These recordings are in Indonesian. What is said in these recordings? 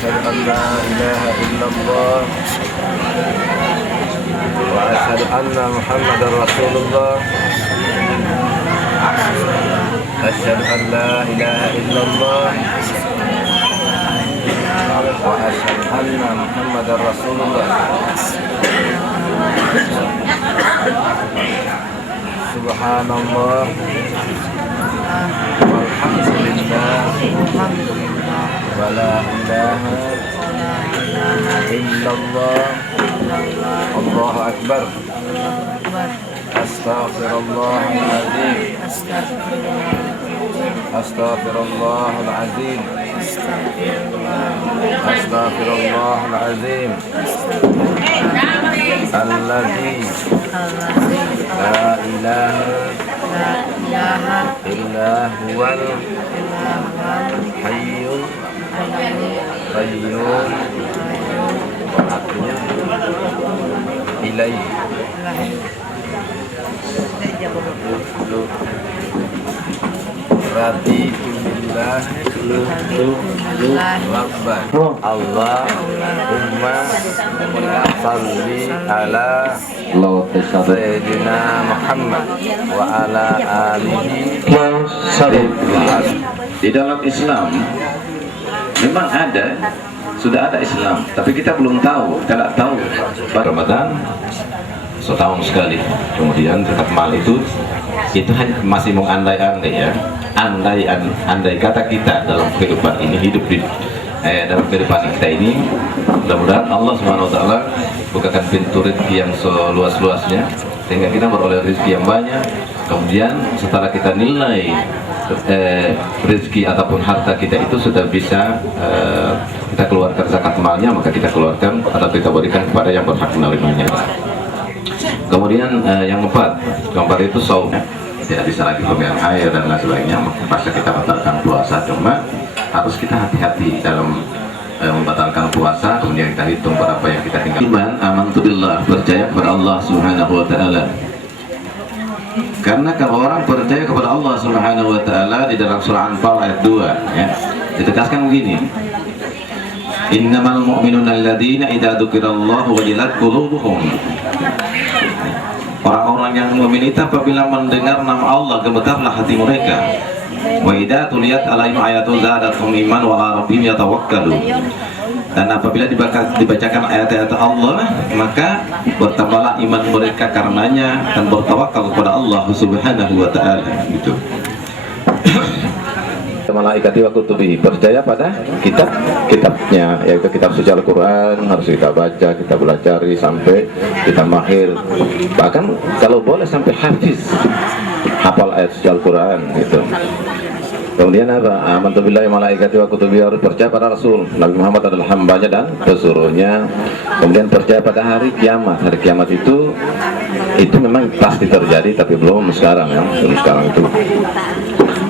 أشهد أن لا إله إلا الله وأشهد أن محمدا رسول الله أشهد أن لا إله إلا الله وأشهد أن محمدا رسول الله سبحان الله والحمد لله ولا إله إلا الله الله أكبر أستغفر الله العظيم أستغفر الله العظيم أستغفر الله العظيم الذي لا إله إلا هو الحي القيوم وأتوب إليه Raditu billah Rabban Allahumma salli ala Sayyidina Muhammad wa ala alihi. Di dalam Islam memang sudah ada Islam, tapi kita belum tahu, tidak tahu. Ramadan setahun sekali, kemudian zakat mal itu masih mengandai-andai ya, andai kata kita dalam kehidupan ini, hidup di dalam kehidupan kita ini, mudah-mudahan Allah Subhanahu Wa Taala bukakan pintu rezeki yang seluas-luasnya sehingga kita beroleh rezeki yang banyak. Kemudian setelah kita nilai rezeki ataupun harta kita itu sudah bisa kita keluarkan zakat malnya, maka kita keluarkan atau kita berikan kepada yang berhak menerimanya. Kemudian yang keempat itu saum, tidak bisa lagi pemberian air dan lain sebagainya, maka kita batalkan puasa. Cuma harus kita hati-hati dalam membatalkan puasa. Kemudian kita hitung berapa yang kita tinggal. Iman, amantu billah, percaya kepada Allah Subhanahu Wa Taala. Karena kalau orang percaya kepada Allah Subhanahu Wa Taala di dalam surah Anfal ayat 2 ya, ditegaskan begini: Innamal mu'minuna alladzina idza dzukirallahu wajilat qulubuhum. Orang-orang yang mukmin itu apabila mendengar nama Allah gemetarlah hati mereka. Wa idza tuliyat alaihim ayatu zadatuhum iman wa ala rabbihim yatawakkalun. Dan apabila dibacakan ayat-ayat Allah, maka bertambahlah iman mereka karenanya dan bertawakal kepada Allah Subhanahu Wa Taala. Gitu. Malaikat wa kutubihi, percaya pada kitabnya, yaitu kitab suci Al-Quran. Harus kita baca, kita pelajari sampai kita mahir, bahkan kalau boleh sampai hafiz, hafal ayat suci Al-Quran gitu. Kemudian apa? Amantu billahi malaikati wa kutubihi, harus percaya pada Rasul Nabi Muhammad adalah hambanya dan pesuruhnya. Kemudian percaya pada hari kiamat. Hari kiamat itu memang pasti terjadi, tapi belum sekarang ya. Belum sekarang itu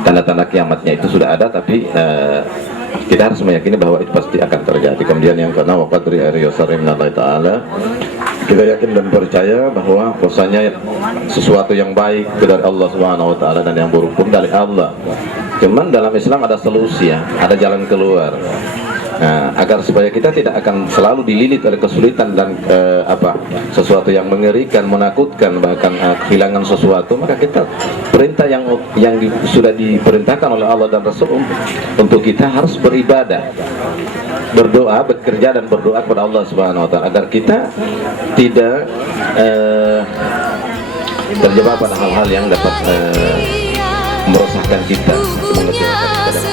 tanda-tanda kiamatnya itu sudah ada, tapi kita harus meyakini bahwa itu pasti akan terjadi. Kemudian yang keenam, wa qadri ayyusari minallahi ta'ala, kita yakin dan percaya bahwa bahwasanya sesuatu yang baik dari Allah Subhanahu Wa Taala dan yang buruk pun dari Allah. Cuman dalam Islam ada solusi ya, ada jalan keluar. Nah, agar supaya kita tidak akan selalu dililit oleh kesulitan dan sesuatu yang mengerikan, menakutkan, bahkan kehilangan sesuatu, maka kita perintah yang sudah diperintahkan oleh Allah dan Rasul untuk kita harus beribadah, berdoa, bekerja dan berdoa kepada Allah Subhanahu Wa Taala agar kita tidak terjebak pada hal-hal yang dapat merosakkan kita, mengecewakan kita dalam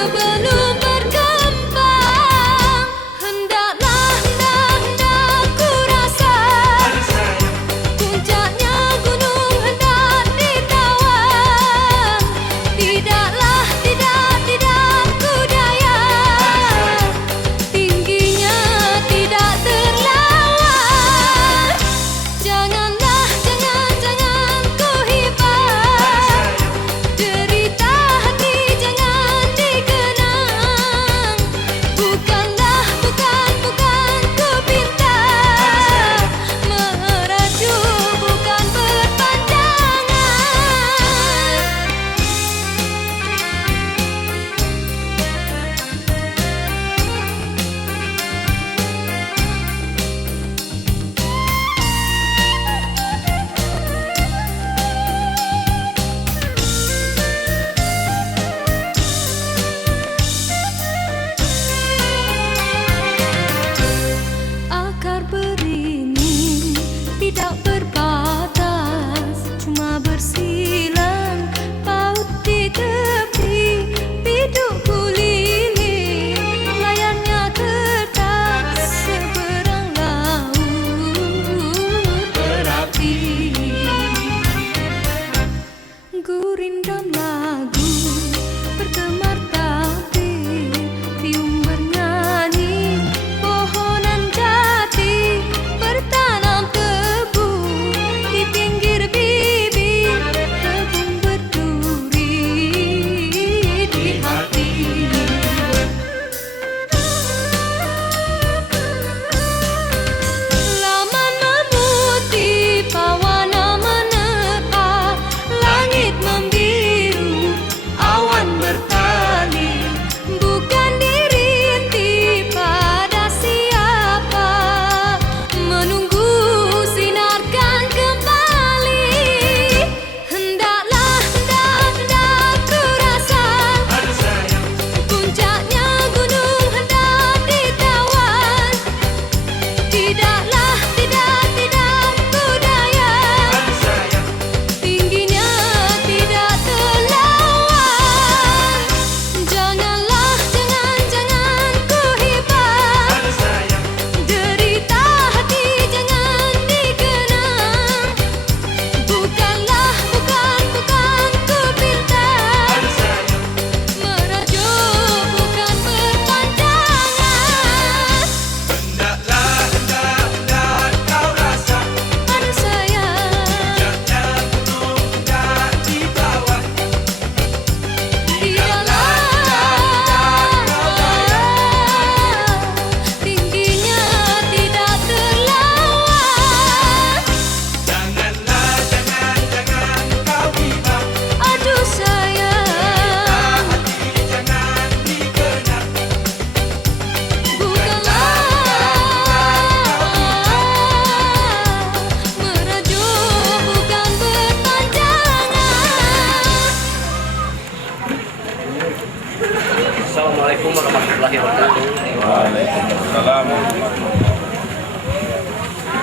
Derita hati jangan dikenal.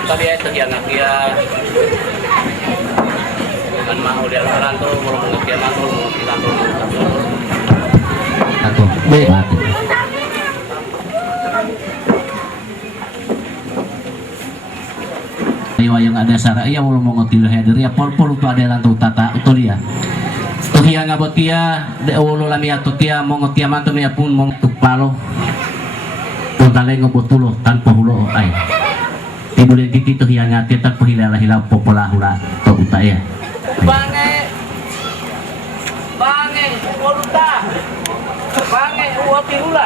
tadi itu yang dia kan mau dia rantu mau mengerti rantu atau mati. Ayo yang ada sara iya mau ngotil hadir ya pol tu ada lantu tata utul ya. Tuh yang ngabot dia de ulo lami atau dia mau ngotia mantu ya pun mau tupalo. Totale ngobotulo tanpa hulo ay. Tibulen titi tuh yang ngati tanpa hilala hilau popola hula to utaya. Bange poluta bange uoti hula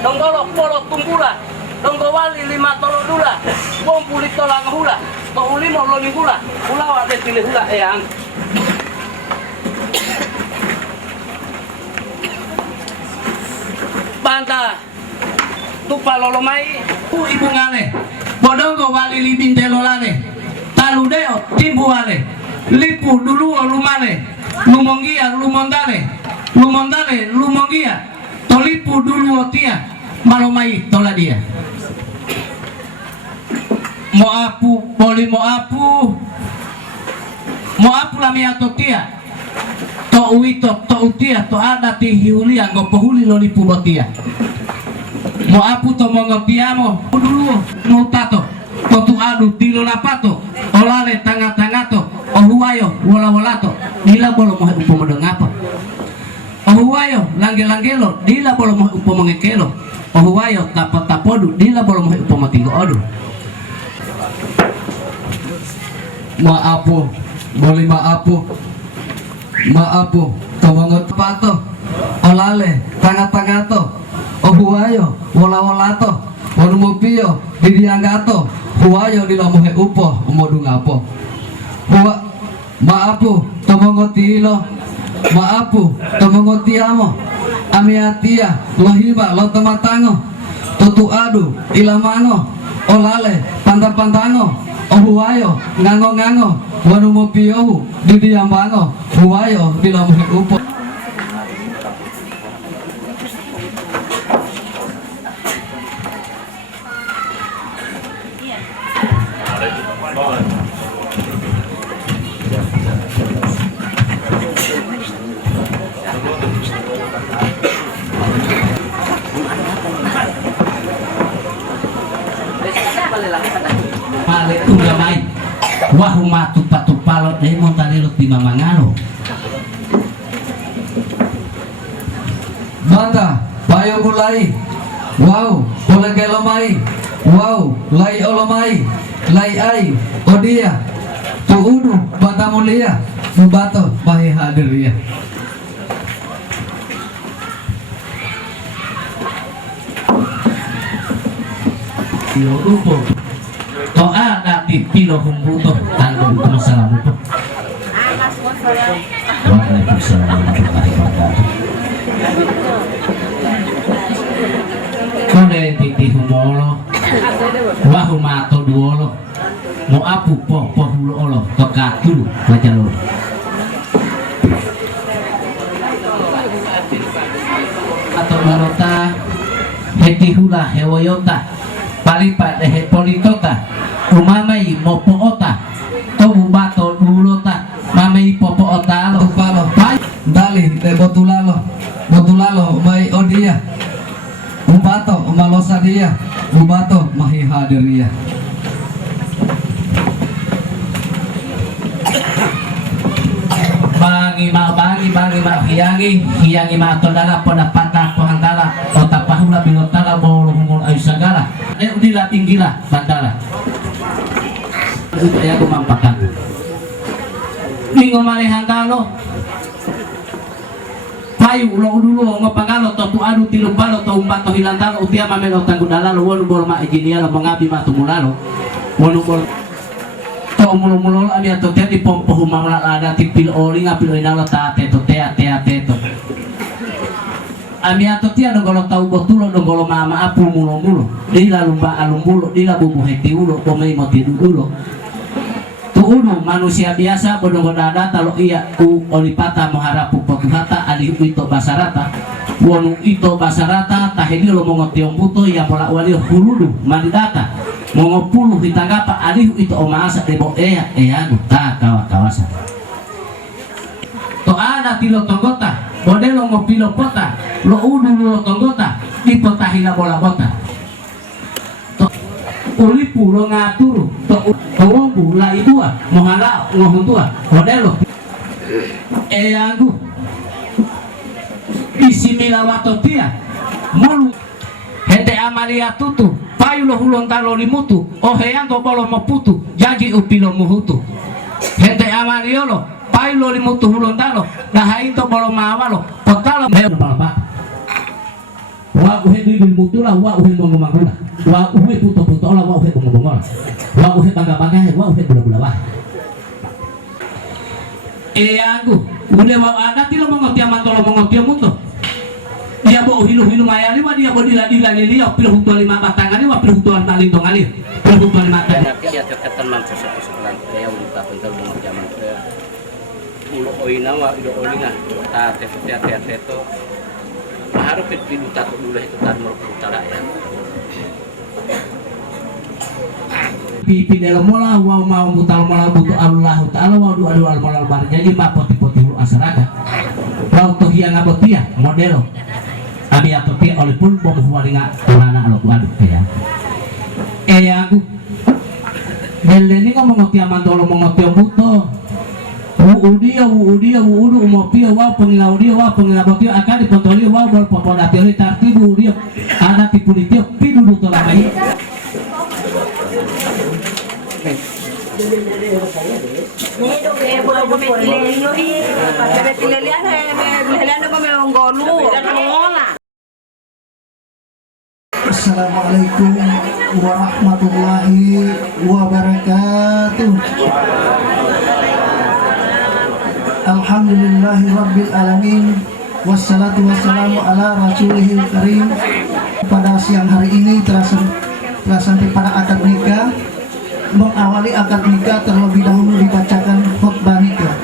donggolok polok tumpula donggowali 5 tolo dula bom pulit tolang hula to uli mau loni hula wade pilih hula eyang banta tupa lolomai Ibu ngale bodongo wali libin telolane taludeo timbu wale lipu dulu lumane lumongia lumondale lumongia tolipu dulu otia malomai tola dia moapu poli moapu lamia totia to uito to utia to ada ti hiulia ngopohuli lolipu botia moapu to mongopiamo dulu mutato totu adu tilo lapato olale tanga-tangato ohuayo wala-walato dila bolo mohe upo modengapa ohuayo langge-langgelo dila bolo mohe upo mengekelo ohuayo tapo-tapodu dila bolo mohe upo matinggo odu maapu boli maapu tomongot pato olale tanga-tangato ohuayo wala-walato wanumopio didianggato huayo dilamuhe upo umodungapo huwa maapu tomongotilo maapu tomongotiamo amiatia lohiba lotomatango tutu adu ilamango olale pantango ohuayo ngango wanumopio didiambango huayo dilamuhe upo Malik ulamai wahumatu patupalo dai montarelo di mamangalo banda payo mulai wow boleh gelomai wow lai olomai lai ai odia tuudu banta mulia membato bahi hadir ya yo lupo to ada di pilo humbuto tanggung masalah lupo Waalaikumsalam warahmatullahi wabarakatuh kone titi humolo wahumato duolo mo apu po hulo olo to katulu wajalo atau marota heti hula hewoyota palipa dehe politota umamai mopo ota tobu bato dulota mamai popo ota lo palo pai dali de botulalo mai odia umbato umalosa dia umbato mahi hadiria bangi ma hiyangi ma todala pada patah pohantala otak pahula binotala bolo humul ayu sagala udila tinggila bandala upaya kumampakan minggu malehan talo payu ulo dulu ngopangalo to adu tilu balo to umbato hilantalo utia mamelo tanggudala lo wonu bol ma ijinia lo mengabi ma tumulalo wonu bol to mulo ami ato te di pompo humamala ada tipil oli ngapil inalo ta teto teto ami ato tia dogolo tau botulo dogolo mama apu mulo dila lumba alumbulo dila bubu heti ulo bomei moti dulu tuudu manusia biasa bodongo dada talo iya u olipata moharapu potuhata ali ito basarata wonu ito basarata tahedi lo mongotiong buto ya pola wali huludu mandata mongopuluh hitanggapa alihu itu omasa debo eagu ta kawasan to ada tilo tonggota bodelo ngopilo pota lo udu lo tonggota di pota hila bola bota to ulipu lo ngaturu to wombu la idua mohala ngohuntua bodelo eagu isimila watotia molu hete amalia tutu payu lo hulon talo limutu oheanto bolo moputu jaji upilo muhutu hete amaliolo payu lo limutu hulon talo nahainto bolo mawalo potalo meo palapa wa uhe bibil mutula wa uhe mongomangula wa uhe puto ola wa uhe bongola wa uhe bangga wa uhe bula wah eanggu ule wa ada tilo mongotia mantolo mongotia muto dia bawa hilu mayali wa dia bawa dila dia pilih hutu lima batangan wa pilih hutu tali dongali pilih hutu lima batangan ya terketan mansa sekolah ya udah bentar mau zaman ke ulo oina wa ulo oina ta teto harus pilu tato dulu itu tan mau utara ya pipinelo mola wa mau mutal mola butuh Allah taala wa doa mola bar jadi ma poti lu asaraga wa to hiang abotia modelo abi atopi oleh pun bomo huaringa turana alo adu ya aku beleni ngomong ngopi amandolo ngopi buto udia udu umopia wa pengilau dia wa pengilau dia akan dipotoli wa bol popoda teori tartibu dia ada tipu dia pidu duto lagi Assalamualaikum warahmatullahi wabarakatuh. Alhamdulillahi rabbil alamin. Wassalatu wassalamu ala rasulihil karim. Pada siang hari ini telah sampai pada akad nikah. Mengawali akad nikah terlebih dahulu dibacakan khutbah nikah.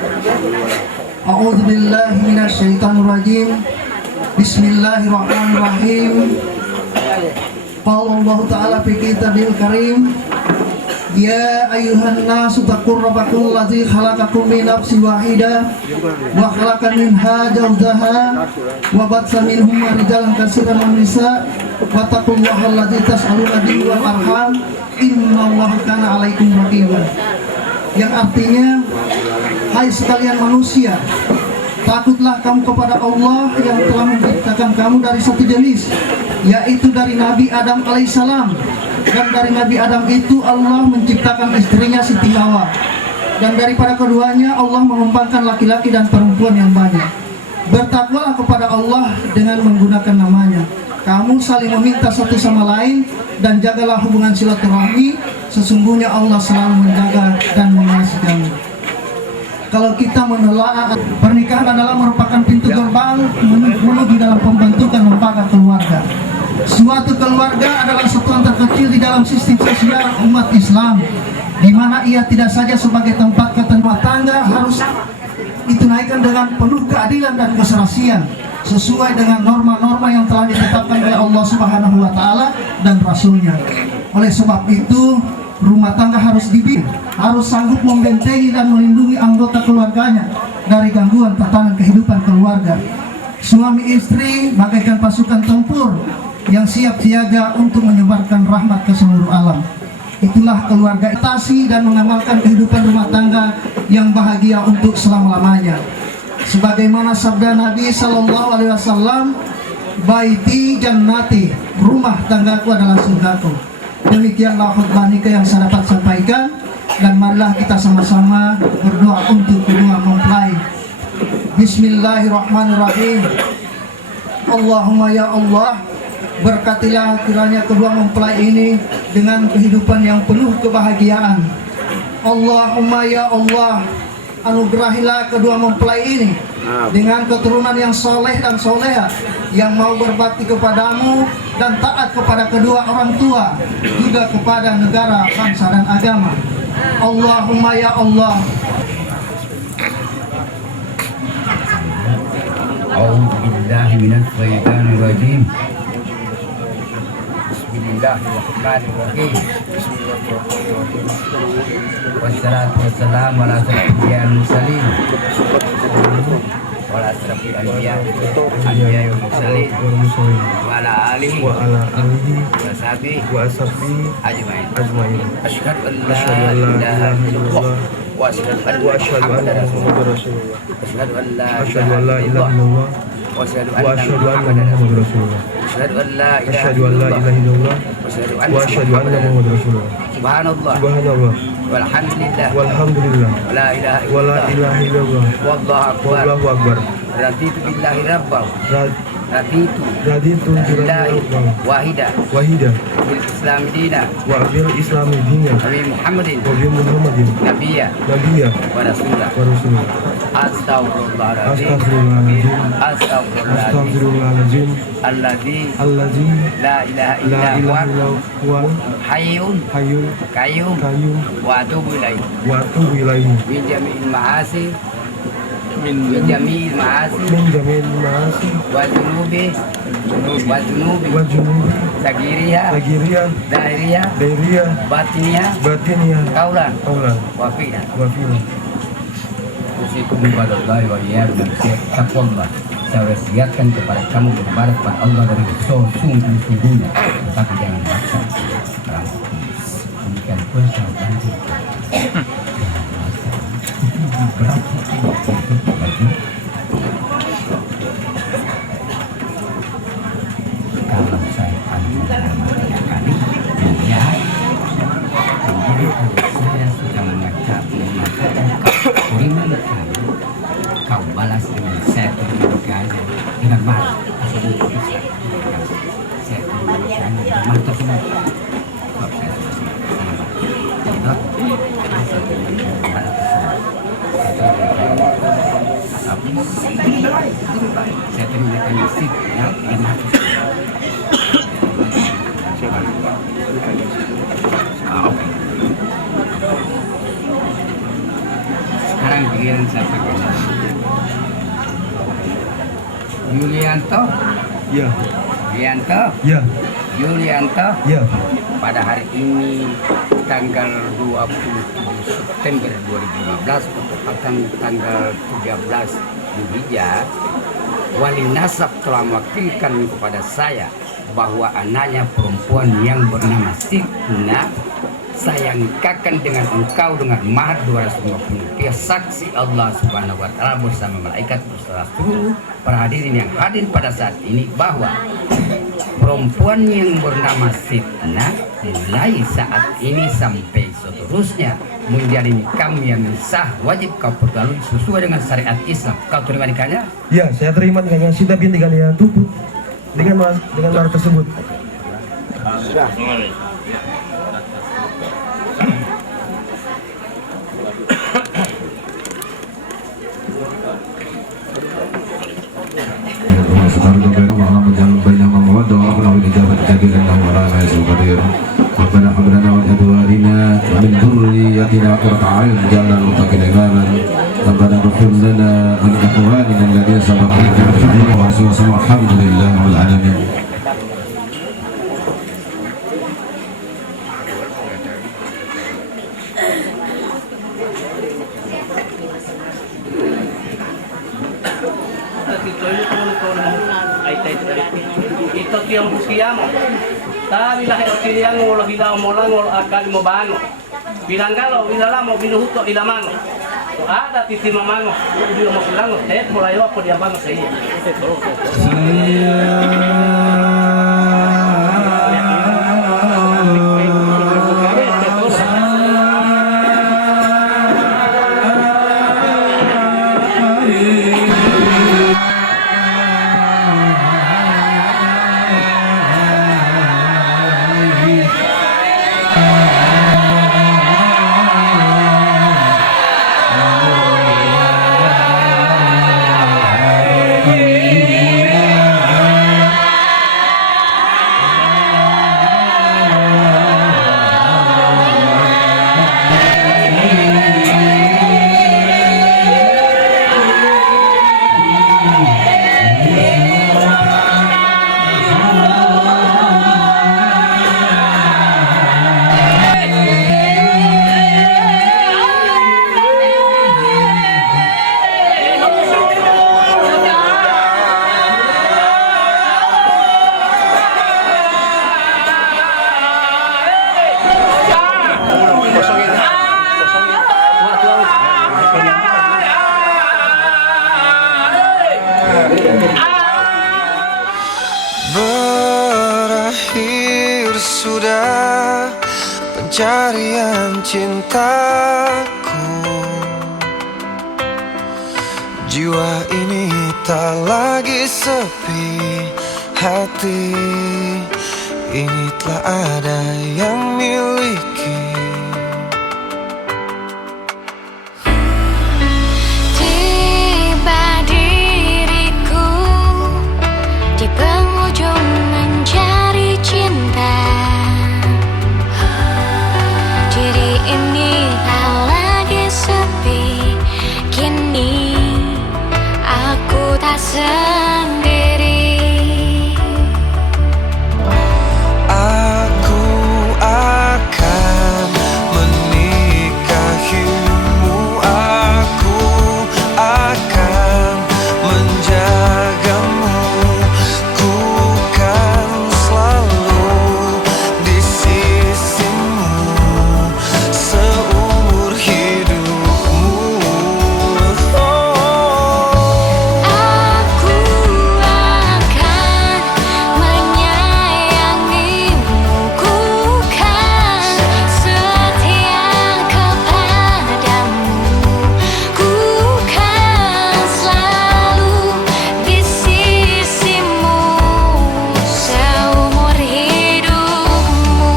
A'udzubillahi minasyaitonirrajim. Bismillahirrahmanirrahim. Qala Allah Ta'ala fi kitabil karim, ya ayuhan nasu taqur rabbakum alladzi khalaqakum min nafsin wahidah wa khalaqa minha zawjaha wa batsa minhum rijalan katsiran wa nisaa wa taqullaha alladzi tas'aluna bihi wal arham innallaha kana 'alaikum raqiba. Yang artinya, hai sekalian manusia, takutlah kamu kepada Allah yang telah menciptakan kamu dari satu jenis, yaitu dari Nabi Adam alaihissalam. Dan dari Nabi Adam itu Allah menciptakan istrinya Siti Hawa. Dan daripada keduanya Allah mengembangkan laki-laki dan perempuan yang banyak. Bertakwalah kepada Allah dengan menggunakan namanya. Kamu saling meminta satu sama lain dan jagalah hubungan silaturahmi. Sesungguhnya Allah selalu menjaga dan mengasihi kamu. Kalau kita menelaah, pernikahan adalah merupakan pintu gerbang menuju dalam pembentukan lembaga keluarga. Suatu keluarga adalah satuan terkecil di dalam sistem sosial umat Islam, di mana ia tidak saja sebagai tempat rumah tangga harus ditunaikan dengan penuh keadilan dan keserasian sesuai dengan norma-norma yang telah ditetapkan oleh Allah Subhanahu wa Ta'ala dan Rasul-Nya. Oleh sebab itu, rumah tangga harus dibimbing, harus sanggup membentengi dan melindungi anggota keluarganya dari gangguan tatanan kehidupan keluarga. Suami istri bagaikan pasukan tempur yang siap siaga untuk menyebarkan rahmat ke seluruh alam. Itulah keluarga, atasi dan mengamalkan kehidupan rumah tangga yang bahagia untuk selama-lamanya. Sebagaimana sabda Nabi Sallallahu Alaihi Wasallam, baiti jannati, rumah tanggaku adalah surgaku. Demikianlah khutbah nikah yang saya dapat sampaikan, dan marilah kita sama-sama berdoa untuk kedua mempelai. Bismillahirrahmanirrahim. Allahumma ya Allah, berkatilah kiranya kedua mempelai ini dengan kehidupan yang penuh kebahagiaan. Allahumma ya Allah, anugerahilah kedua mempelai ini dengan keturunan yang soleh dan soleha, yang mau berbakti kepadamu dan taat kepada kedua orang tua, juga kepada negara, bangsa dan agama. Allahumma ya Allah. A'udzu billahi minasy syaithanir rajim. Bismillahirrahmanirrahim. Wassalatu wassalamu ala asyrofil mursalin wa ala asyrofil anbiya wal mursalin wa ala alihi wa sahbihi ajmain. Asyhadu an la ilaha illallah wa asyhadu anna Muhammadar rasulullah. Asyhadu an la ilaha illallah wa asyhadu anna Muhammadar rasulullah. Asyhadu an la ilaha illallah wa asyhadu anna Muhammadar rasulullah. Subhanallah walhamdulillah wa la ilaha illallah wallahu akbar. Raditu billahi rabban raditu billahi wahida bil islam dina wa Nabi Muhammadin nabiyya wa rasulah. Astaghfirullahaladzim alladzi la ilaha illa huwa hayyun qayyum wa atubu ilaihi min jami'il ma'asi wa junubi sagiriha dairiha batiniha kaulan wa fina. Usikum kepada wa iyyakum taqwallah. Saya wasiatkan kepada kamu beribadah kepada Allah dari sungguh-sungguhnya, tapi jangan maksa. Demikian pula saya bantu. Kalau saya panggil nama 3 kali, ya, jadi saya sudah mengatakan kau balas dengan saya dengan marah. Saya dengan marah tersebut. Saya terminakan masjid yang enak. Sekarang giliran saya pakai Yulianto. Ya. Yulianto. Ya. Pada hari ini tanggal 27 September 2015 tepatkan tanggal 13 Dzulhijjah, wali nasab telah mewakilkan kepada saya bahwa anaknya perempuan yang bernama Sitna saya nikahkan dengan engkau dengan mahar 250 rupiah, saksi Allah Subhanahu wa taala bersama malaikat beserta seluruh para hadirin yang hadir pada saat ini bahwa perempuan yang bernama Sitna mulai saat ini sampai seterusnya menjadi nikahmu yang sah, wajib kau pergalui sesuai dengan syariat Islam. Kau terima nikahnya? Ya, saya terima nikahnya Sita binti Kalian Tubuh dengan mahar tersebut. ربنا هب لنا من ازواجنا ومن ذريتنا قرة اعين واجعلنا للمتقين اماما ربنا اغفر لنا ولاخواننا الذين سبقونا بالإيمان والحمد لله رب العالمين. Ito tiyang buskiyamo. Tabi lahi o tiyang ulo hilaw mo lang ulo akali mo bano. Bilanggalo, ilalamo, binuhuto, ilamano. So ada titimamano, ulo mo silango. Tet mo layo ako diabano sa iyo. pencarian cintaku. Jiwa ini tak lagi sepi, hati ini telah ada yang miliki. Tiba diriku di penghujung mencari cinta. Diri ini tak lagi sepi, kini aku tak sendiri. Aku akan menikahimu, aku akan menjagamu, ku kan selalu di sisimu seumur hidupmu. Aku akan menyayangimu, ku kan setia kepadamu, ku kan selalu di sisimu seumur hidupmu.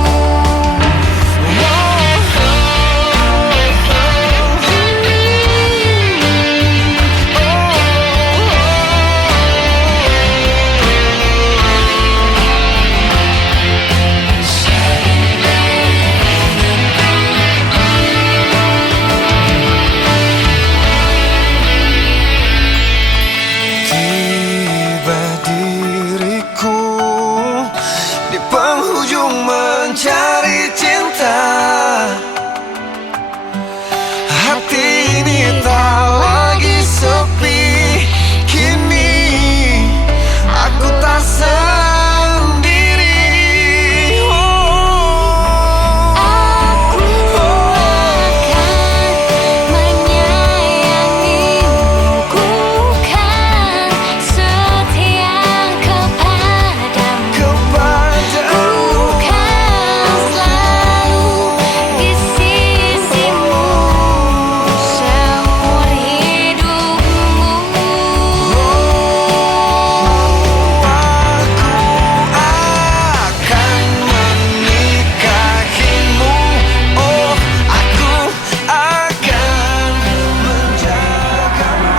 Tiba diriku di penghujung mencari cinta. Hati ini tak lagi sepi, kini aku tak sendiri. Aku akan menyayangimu, ku kan setia kepadamu, ku kan selalu di sisimu seumur hidupmu. Aku akan menikahimu, oh aku akan menjagamu.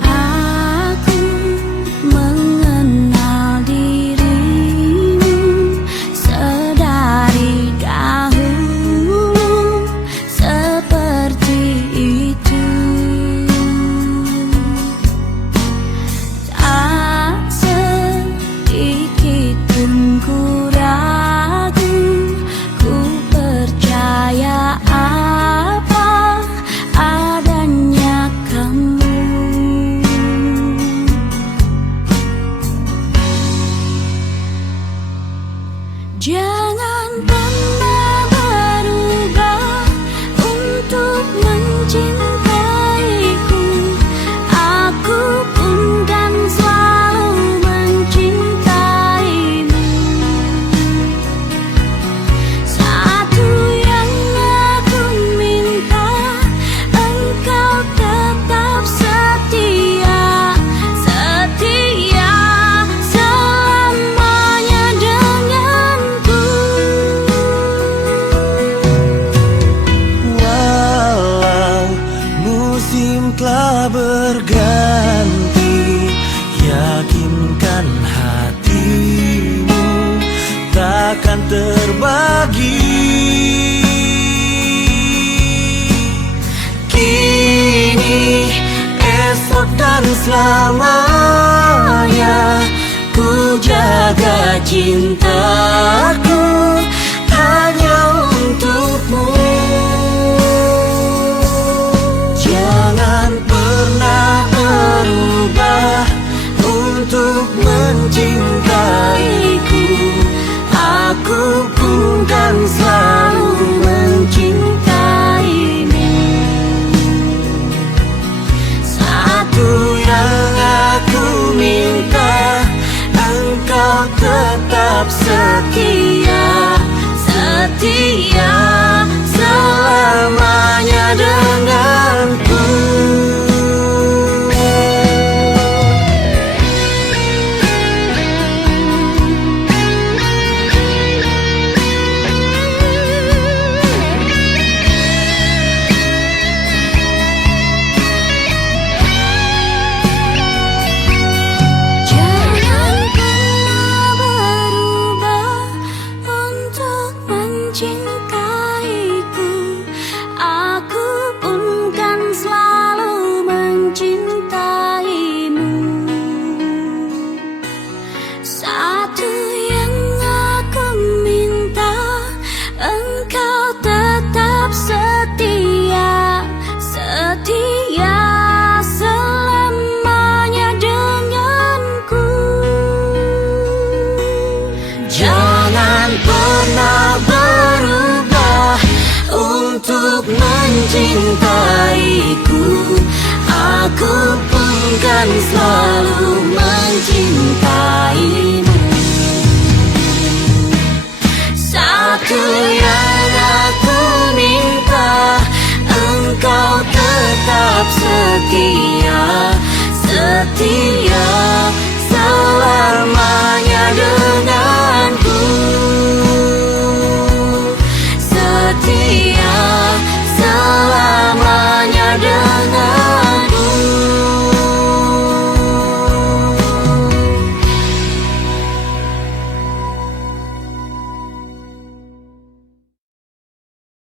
Aku mengenal dirimu sedari dahulu, seperti itu. Tak sedikit pun ku ragu, ku percaya apa adanya kamu. Jangan pernah berubah untuk mencintaiku. Aku pun kan selalu mencintaimu. akan terbagi. Kini, esok dan selamanya ku jaga cintaku hanya untukmu. Jangan pernah berubah untuk mencintaiku. Aku pun kan selalu mencintaimu. Satu yang aku minta, engkau tetap setia, setia selamanya denganku. Jangan pernah berubah untuk mencintaiku. Aku pun kan selalu mencintaimu. Satu yang aku minta, engkau tetap setia, setia selamanya denganku. Jangan pernah berubah untuk mencintaiku. Aku pun kan selalu mencintai.